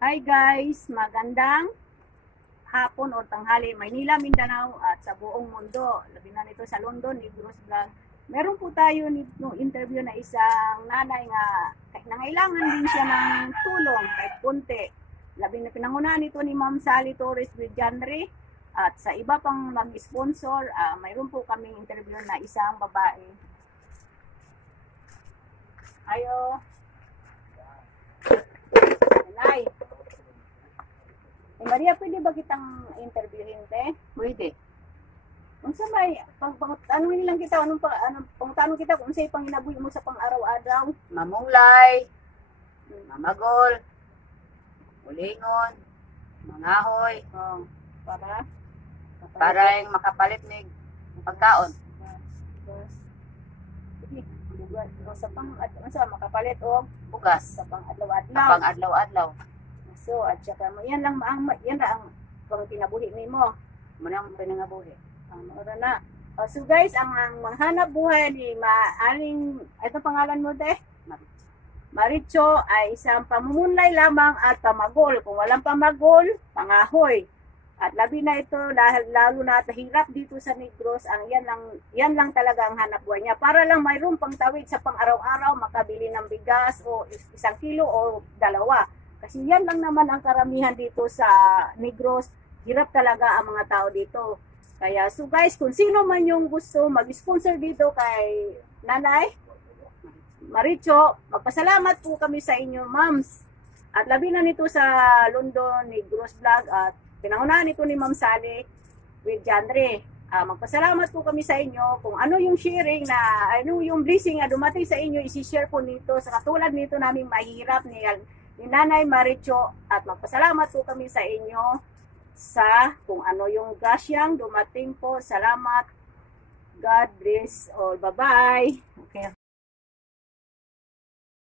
Hi guys, magandang hapon o tanghali, Maynila, Mindanao at sa buong mundo. Labi na nito sa London, Negros Vlog. Meron po tayo nito interview na isang nanay nga nangailangan din siya ng tulong kahit konti. Labi na pinangunahan nito ni Ma'am Sally Torres Villandre at sa iba pang mag-sponsor, mayroon po kaming interview na isang babae. Ayo. Nay. Maria, pwede ba kitang interviewin, te? Pwede. Kung sa may, tanongin lang kita, pangtanong kita kung sa'yo pang inabuhi mo sa pang-araw-araw. Mamulay, mamagol, ulingon, mangahoy, para yung makapalit ng pagkaon. Sa makapalit o Bugas, sa pang-adlaw-adlaw. kapang adlaw-adlaw. So, at saka yan lang ang pang kinabuhi mo. Muna ang pinangabuhi. Ora na. So guys, ang manghanap buhay ni Maaling, ito pangalan mo, te? Maricho ay isang pamumunlay lamang at pamagol. Kung walang pamagol, pangahoy. At labi na ito dahil lalo na hirap dito sa Negros, yan lang talaga ang hanap buhay niya. Para lang mayroong pangtawid sa pang-araw-araw, makabili ng bigas o 1 kilo o 2. Kasi yan lang naman ang karamihan dito sa Negros. Hirap talaga ang mga tao dito. Kaya so guys, kung sino man yung gusto mag-sponsor dito kay Nanay Maricho, magpasalamat po kami sa inyo, moms. At labi na nito sa London Negros Vlog at pinangunahan nito ni Ma'am Sally Villandre. Magpasalamat po kami sa inyo kung ano yung sharing na ano yung blessing na dumating sa inyo, isi-share po nito sa katulad nito naming mahirap ni Nanay Maricho, at magpasalamat po kami sa inyo sa kung ano yung grasyang dumating po. Salamat. God bless all. Bye-bye. Okay.